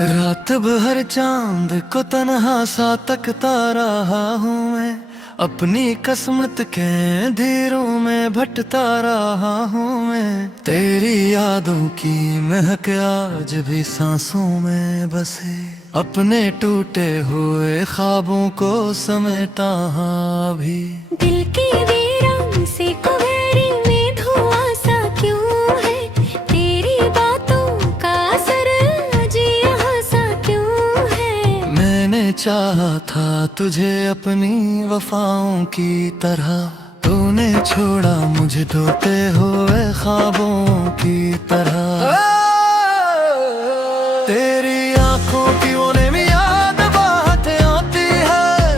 रात भर चांद को तन्हा सा तकता रहा हूँ मैं, अपनी किस्मत के अंधेरों में भटता रहा हूँ मैं। तेरी यादों की महक आज भी सांसों में बसे, अपने टूटे हुए ख्वाबों को समेटा हाँ भी। दिल की वीरान से कुहरी में धुआं सा क्यों है, तेरी बातों का असर आज यहाँ सा क्यों है। मैंने चाहा था तुझे अपनी वफाओं की तरह, तूने छोड़ा मुझे धोते हुए ख्वाबों की तरह। तेरी आंखों की ओने में याद बातें आती है,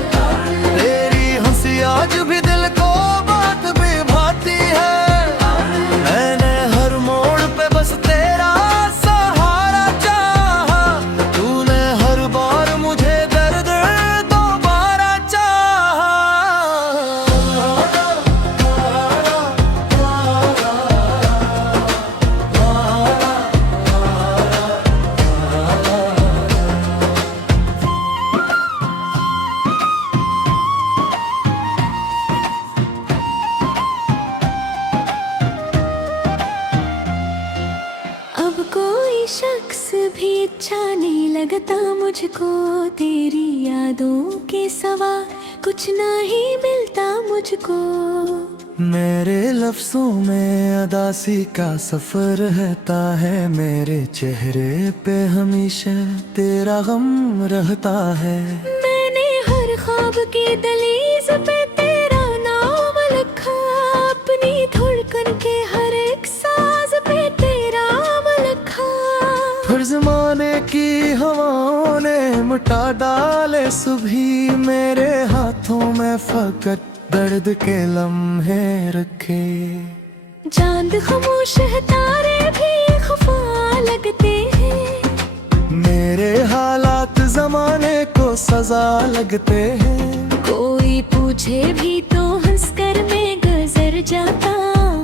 तेरी हंसी आज भी दिल को बात भी भाती है। मैंने हर मोड़ पे बस तेरा सहारा चाहा, तूने हर बार मुझे दर्द दोबारा चाहा। अब कोई शख्स भी अच्छा नहीं लगता मुझको, तेरी यादों के सिवा कुछ नहीं मिलता मुझको। मेरे लफ्जों में अदासी का सफर रहता है, मेरे चेहरे पे हमेशा तेरा गम रहता है। मैंने हर ख्वाब की दहलीज पे तेरा नाम लिखा, अपनी धड़कन के हर एक साज पे तेरा नाम लिखा। फिर ज़माने की हवाओं ने मिटा डाले सुबह, मेरे हाथों में फकत दर्द के लम्हे रखे। चांद खामोश है, तारे भी खफा लगते हैं, मेरे हालात जमाने को सजा लगते हैं। कोई पूछे भी तो हंसकर मैं गुजर जाता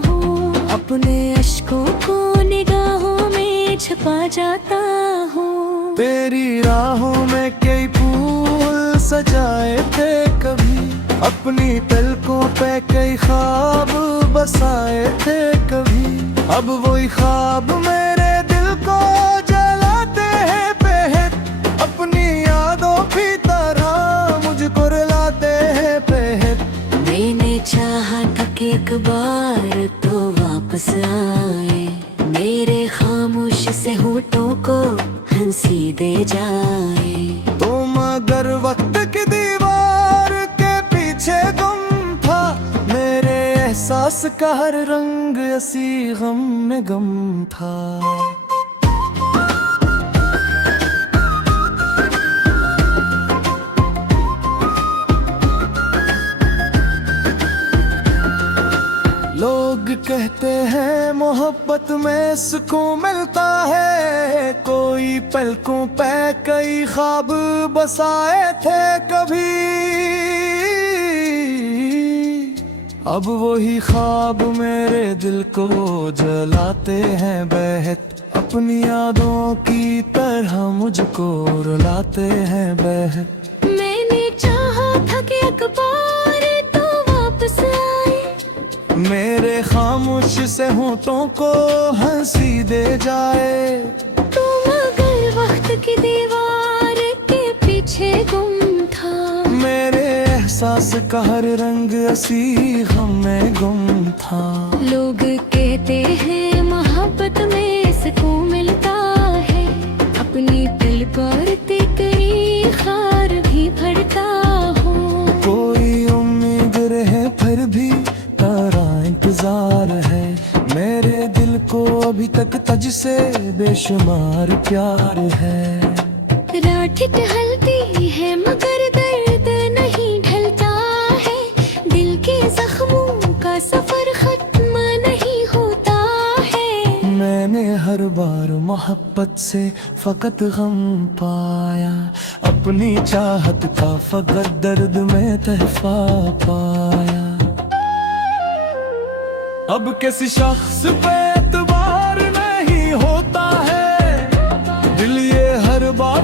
हूँ, अपने अश्कों को निगाहों में छुपा जाता हूँ। तेरी राहों में कई फूल सजाए थे कभी, अपनी पलकों पे कई ख्वाब बसाए थे कभी। अब वही ख्वाब मेरे दिल को जलाते हैं बेहद, अपनी यादों की तरह मुझको रुलाते हैं बेहद। मैंने चाहा था कि एक बार तो वापस आए, मेरे खामोश से होठों को हंसी दे जाए। तुम अगर वक्त की दीवार के पीछे गुम था, मेरे एहसास का हर रंग ऐसी गम में गम था। लोग कहते हैं मोहब्बत में सुकून मिलता है, कोई पलकों पे कई ख्वाब बसाए थे कभी। अब वही ख्वाब मेरे दिल को जलाते हैं बेहद, अपनी यादों की तरह मुझको रुलाते हैं बेहद। मैंने चाहा था कि एक बार तो वापस आए, मेरे खामोश से होठों को हंसी दे जाए। तुम अगर वक्त की दीवार के पीछे गुम था, मेरे एहसास का हर रंग ऐसी गम में गुम था। लोग कहते हैं मोहब्बत में सुकून मिलता है, अपनी दिल पर कई खार भी भरता हूँ। कोई उम्मीद रहे फिर भी तारा इंतजार है, मेरे दिल को अभी तक तुझसे बेशुमार प्यार है। रात टहलती है मगर दर्द नहीं ढलता है, दिल के जख्मों का सफर खत्म नहीं होता है। मैंने हर बार मोहब्बत से फकत गम पाया, अपनी चाहत का फकत दर्द में तहफा पाया। अब किसी शख्स पे एतबार नहीं होता है, दिल ये हर बार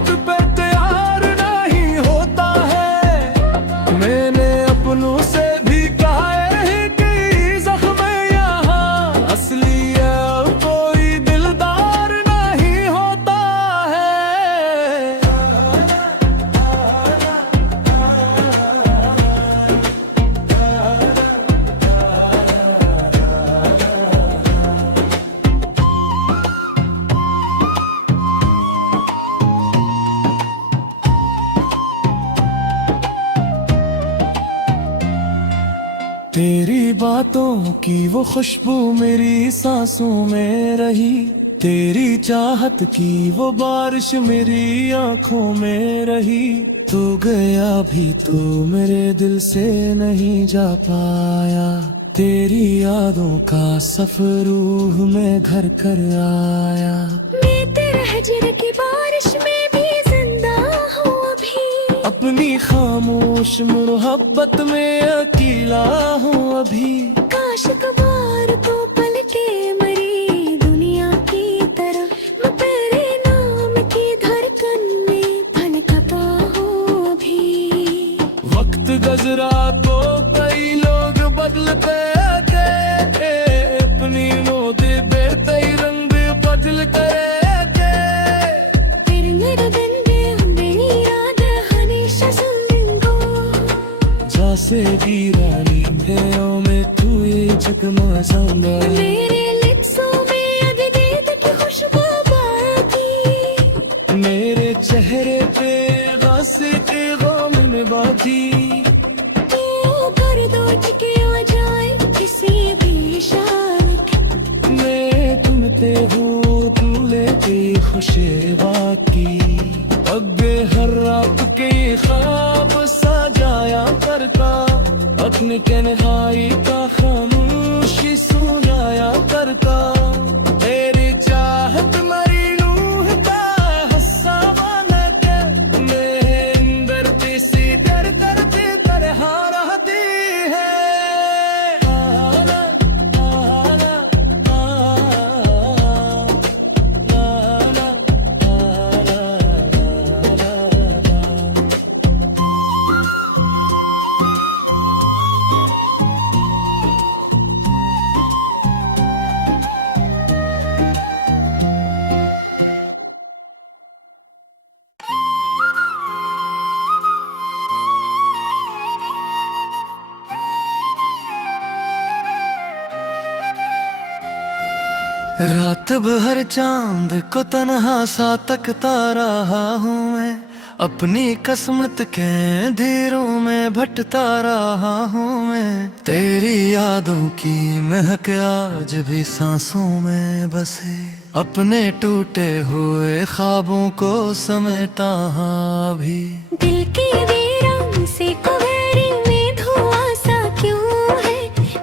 तेरी बातों की वो खुशबू मेरी सांसों में रही, तेरी चाहत की वो बारिश मेरी आंखों में रही। तू गया भी तो मेरे दिल से नहीं जा पाया, तेरी यादों का सफर रूह में घर कर आया। मैं तेरे हिजर की बारिश में भी जिंदा हूँ अभी, अपनी खामोश मोहब्बत में अकेला हूँ अभी। काश कबार तो पलके मरी दुनिया की तरह, मैं तेरे नाम की धड़कन में फनकता हूँ अभी। वक्त गुजरा तो कई लोग बदलते गए, अपनी मोदे बेते रंग बदल गए। तेरे मेरे दिन में मेरी याद हमेशा सुनेंगो, जैसे वीरानी भेड़ों में तू ये जगमगाना। मेरे लिप्सों में अभी दीद की खुशबू बाकी, मेरे चेहरे पे गासे के गम में बाकी। तू कर दो टिके आ जाए किसी भी इशारे के, मैं तुमते हूँ तू लेती खुशे बाकी। अगे हर रात के ख्वाब सजाया करता, अपने तन्हाई का खामोशी सुनाया करता। तेरी चाहत मरी रूह का हिस्सा बन के, मेरे अंदर किसी डर करती तरह रहती है। आना, आना, आना, रात भर चांद को तन्हा सा तकता रहा हूँ मैं, अपनी किस्मत के अंधेरों में भटता रहा हूँ मैं। तेरी यादों की महक आज भी सांसों में बसे, अपने टूटे हुए ख्वाबों को समेटा हाँ भी। दिल की वीरान से कुबेरी में धुआं सा क्यों है,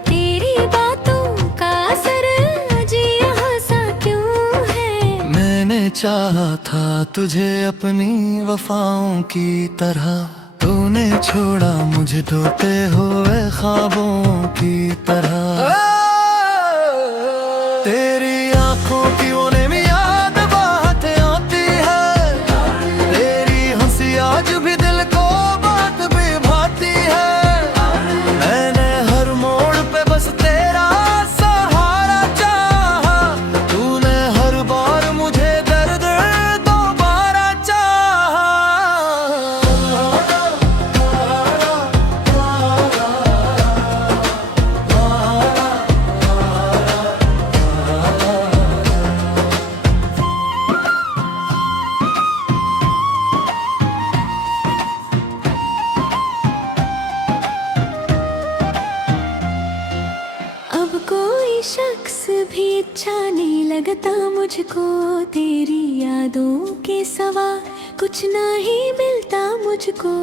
तेरी बातों का असर आज यहाँ सा क्यों है। मैंने चाहा था तुझे अपनी वफाओं की तरह, तूने छोड़ा मुझे टूटे हुए ख्वाबों की तरह। तेरी आंखों की ओने में याद बातें आती है, तेरी हंसी आज भी दिल को बात भी भाती है। मैंने हर मोड़ पे बस तेरा सहारा चाहा, तूने हर बार मुझे दर्द दोबारा चाहा। अब कोई शख्स भी अच्छा नहीं लगता मुझको, तेरी यादों के सिवा कुछ नहीं मिलता मुझको।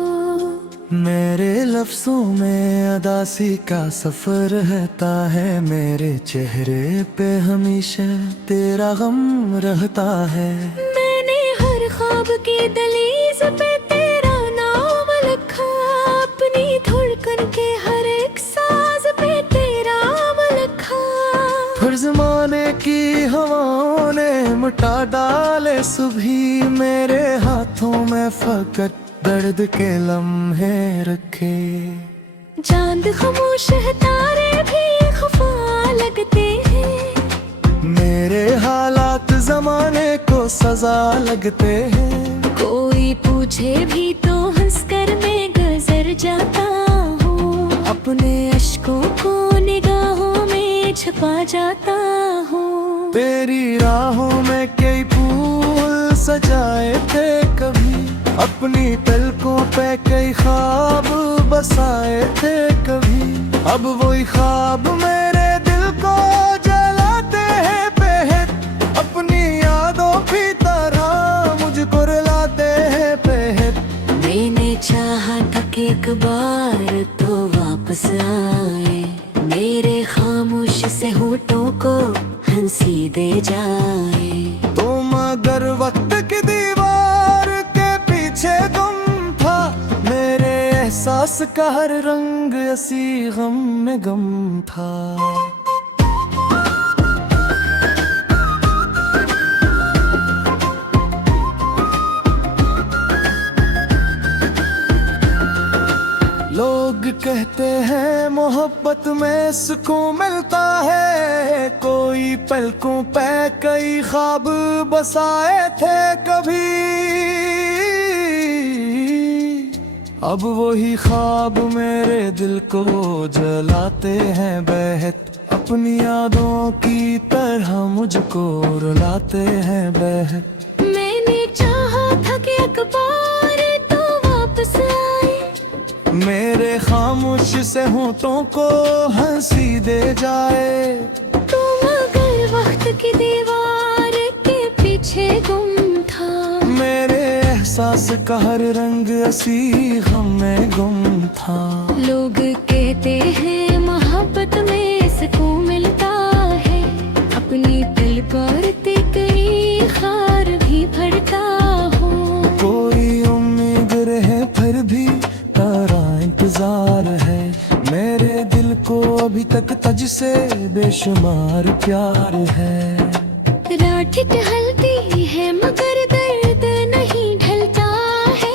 मेरे लफ्जों में अदासी का सफर रहता है, मेरे चेहरे पे हमेशा तेरा गम रहता है। मैंने हर ख्वाब की दलीज पे तेरा नाम लिखा, अपनी धड़कन के हर एक साज पे तेरा नाम लिखा। फिर जमाने की हवाओं ने मिटा डाले सुबह, मेरे हाथों में फकत दर्द के लम्हे रखे। चांद खामोश है तारे भी खफा लगते हैं, मेरे हालात जमाने को सजा लगते हैं। कोई पूछे भी तो हंसकर मैं गुजर जाता हूँ, अपने अश्कों को निगाहों में छुपा जाता हूँ। तेरी राहों में कई फूल सजाए थे कभी, अपनी पलकों पे कई ख्वाब बसाए थे कभी। अब वही ख्वाब मेरे दिल को जलाते हैं बेहद, अपनी यादों की तरह मुझको रुलाते हैं बेहद। मैंने चाहा था कि एक बार तो वापस आए, मेरे खामोश से होठों को हंसी दे जाए। तुम अगर वक्त की दीवार के पीछे गुम था, मेरे एहसास का हर रंग ऐसी गम में गम था। लोग कहते हैं मोहब्बत में सुकून मिलता है, कोई पलकों पे कई ख्वाब बसाए थे कभी। अब वही ख्वाब मेरे दिल को जलाते हैं बेहद, अपनी यादों की तरह मुझको रुलाते हैं बेहद। मैंने चाहा था कि एक बार तो वापस आए, मेरे खामोश से होठों को हंसी दे जाए। तुम अगर वक्त की दीवार के पीछे गुम था, मेरे एहसास का हर रंग ऐसी गम में गुम था। लोग कहते हैं मोहब्बत में सुकून मिलता है, अपनी दिल पर कई खार भी भरता हूँ। कोई उम्मीद रहे फिर भी तारा इंतजार है, मेरे दिल को अभी तक तुझसे बेशुमार प्यार है। रात टहलती है मगर दर्द नहीं ढलता है,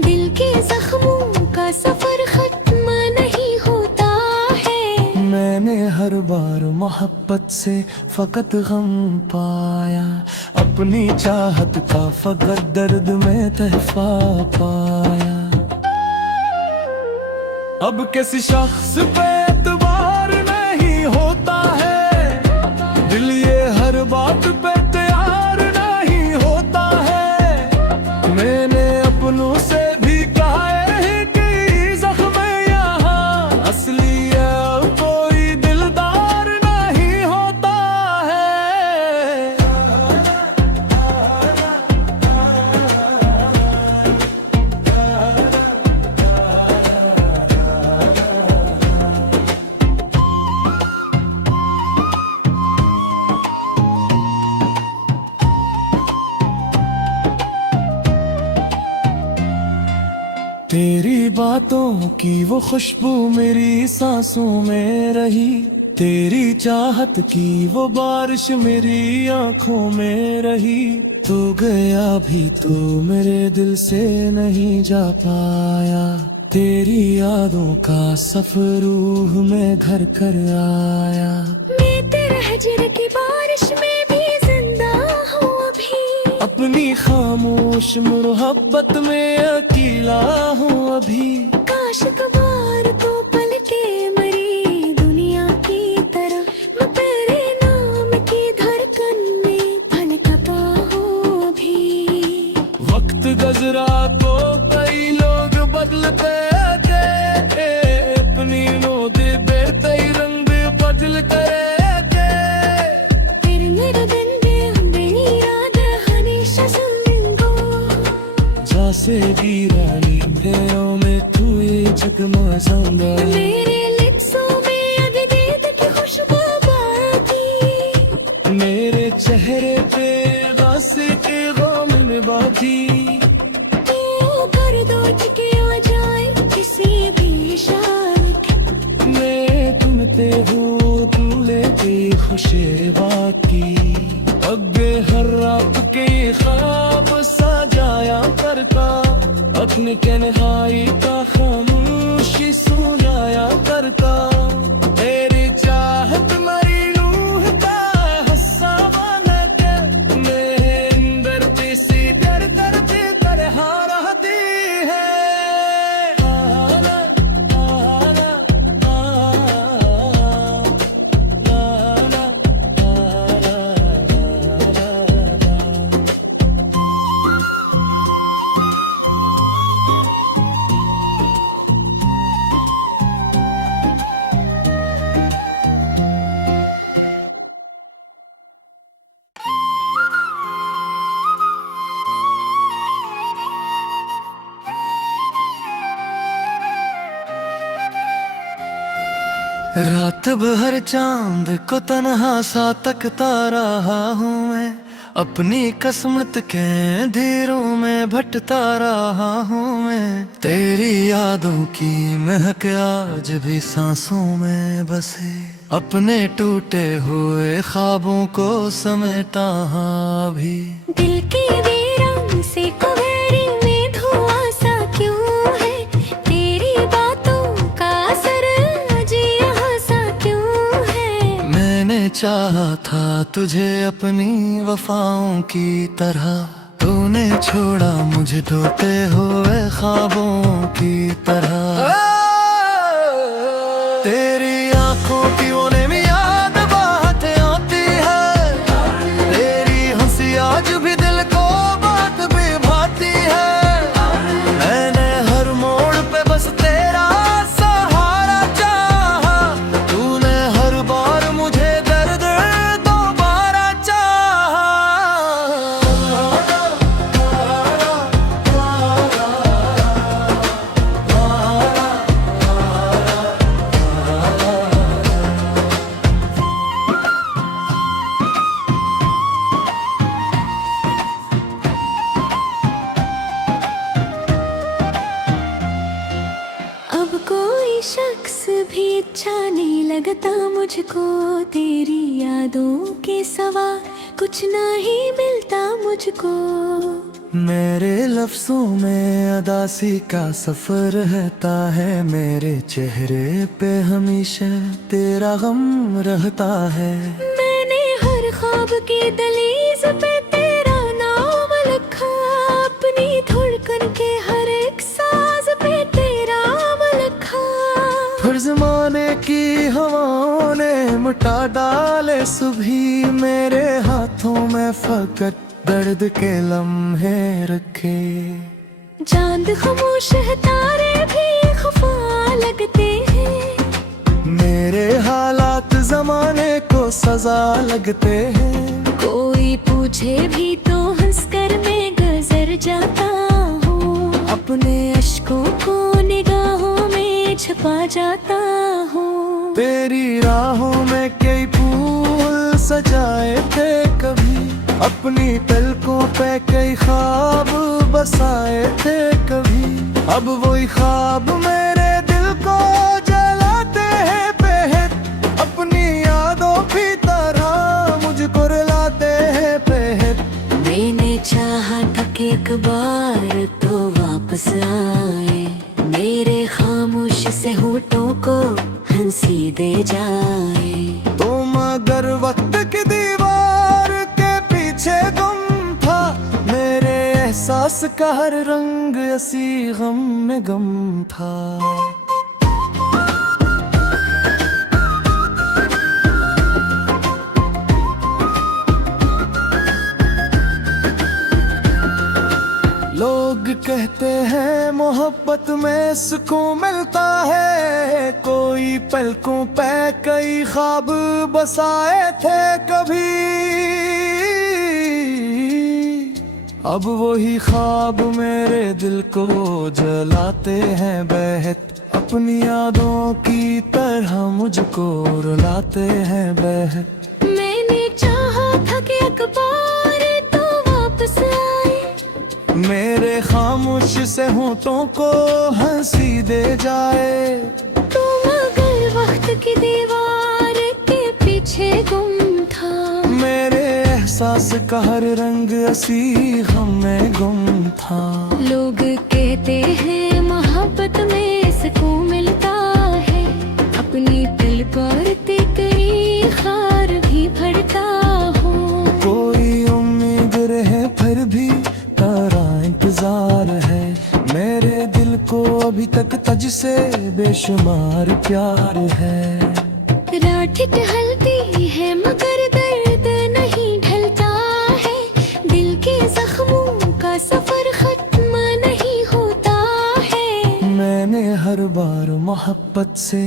दिल के जख्मों का सफर खत्म नहीं होता है। मैंने हर बार मोहब्बत से फकत गम पाया, अपनी चाहत का फकत दर्द में तहफा पाया। अब किसी शख्स पे एतबार नहीं होता है, दिल ये हर बात पे तैयार नहीं होता है। मैंने अपनों से भी कहा है कि जख्म यहाँ असली है, कोई दिलदार नहीं होता है। तेरी बातों की वो खुशबू मेरी सांसों में रही, तेरी चाहत की वो बारिश मेरी आंखों में रही। तू गया भी तो मेरे दिल से नहीं जा पाया, तेरी यादों का सफर रूह में घर कर आया। मैं तेरे हजर की बारिश में भी जिंदा हूँ अभी, अपनी खामोश मोहब्बत में अकेला हूँ अभी। काश कबार को पलटे मरी दुनिया की तरह, मैं तेरे नाम की धड़कन में धड़कता हूँ अभी। वक्त गुजरा तो कई लोग बदलते थे, अपनी नोदे बेते रंग बदल करे। तेरे मेरे दिल में बेनी याद हमेशा सुनेंगो, जैसे वीरानी भेड़ों में तू ये जगमगाऊंगा। मेरे लिप्सों में अभी दीद की खुशबू बाकी, मेरे चेहरे पे गासे के गम में बाजी। तू कर दो कि आ जाए किसी भी इशारे की। मैं तुमते हूँ तू लेती खुशे बाकी, अगे हर रात के ख्वाब सजाया करता, अपने तन्हाई का खामोशी सुनाया करता। तेरी चाहत मरी रूह का हस्सा बना के, मेरे अंदर किसी डर करती तरह रहती है। आला, आला, आला, आला, आला। रात भर चांद को तन्हा सा तकता रहा हूँ मैं, अपनी किस्मत के अंधेरों में भटता रहा हूँ मैं। तेरी यादों की महक आज भी सांसों में बसे, अपने टूटे हुए ख्वाबों को समेटा हाँ भी। दिल की वीरान से कुबेरी में धुआं सा क्यों है, तेरी बातों का असर आज यहाँ सा क्यों है। मैंने चाहा था तुझे अपनी वफाओं की तरह, तूने छोड़ा मुझे धोते हुए ख्वाबों की तरह। तेरी आंखों की ओने में याद बातें आती है, तेरी हंसी आज भी दिल को बात भी भाती है। मैंने हर मोड़ पे बस तेरा सहारा चाहा, तूने हर बार मुझे दर्द दोबारा चाहा। अब कोई शख्स भी अच्छा नहीं लगता मुझको, तेरी यादों के सवा कुछ नहीं मिलता मुझको। मेरे लफ्जों में अदासी का सफर रहता है, मेरे चेहरे पे हमेशा तेरा गम रहता है। मैंने हर ख्वाब की दहलीज पे तेरा नाम लिखा, अपनी धड़कन के हर एक साज पे तेरा नाम लिखा। हर जमाने की हवाओं ने मिटा डाले सुबह, मेरे हाथों में फकत दर्द के लम्हे रखे। चांद खामोश है, तारे भी खफा लगते हैं, मेरे हालात जमाने को सजा लगते हैं। कोई पूछे भी तो हंसकर मैं गुजर जाता हूँ, अपने अश्कों को निगाहों में छुपा जाता हूँ। तेरी राहों में कई फूल सजाए थे कभी, अपनी पलकों पे कई ख्वाब बसाए थे कभी। अब वही ख्वाब मेरे दिल को जलाते हैं बेहद, अपनी यादों की तरह मुझको रुलाते हैं बेहद। मैंने चाहा था कि एक बार तो वापस आए, मेरे खामोश से होठों को हंसी दे जाए। तो मगर वक्त की दीवार के पीछे गुम था, मेरे एहसास का हर रंग असी गम में गम था। लोग कहते हैं मोहब्बत में सुकून मिलता है, कोई पलकों पे कई ख्वाब बसाए थे कभी। अब वही ख्वाब मेरे दिल को जलाते हैं बेहद, अपनी यादों की तरह मुझको रुलाते हैं बेहद। मैंने चाहा था कि एक बार तो वापस आए, मेरे खामोश से होठों को हंसी दे जाए। तो मगर वक्त की दीवार के पीछे गुम था, मेरे एहसास का हर रंग असी गम में गुम था। लोग कहते हैं मोहब्बत में सुकून मिलता है, अपनी दिल पर तेरी खार भी भरता हूँ। कोई उम्मीद रहे फिर भी तारा इंतजार है, मेरे दिल को अभी तक तुझसे बेशुमार प्यार है। रात टहलती है मगर दर्द नहीं ढलता है, दिल के जख्मों का सफर खत्म नहीं होता है। मैंने हर बार मोहब्बत से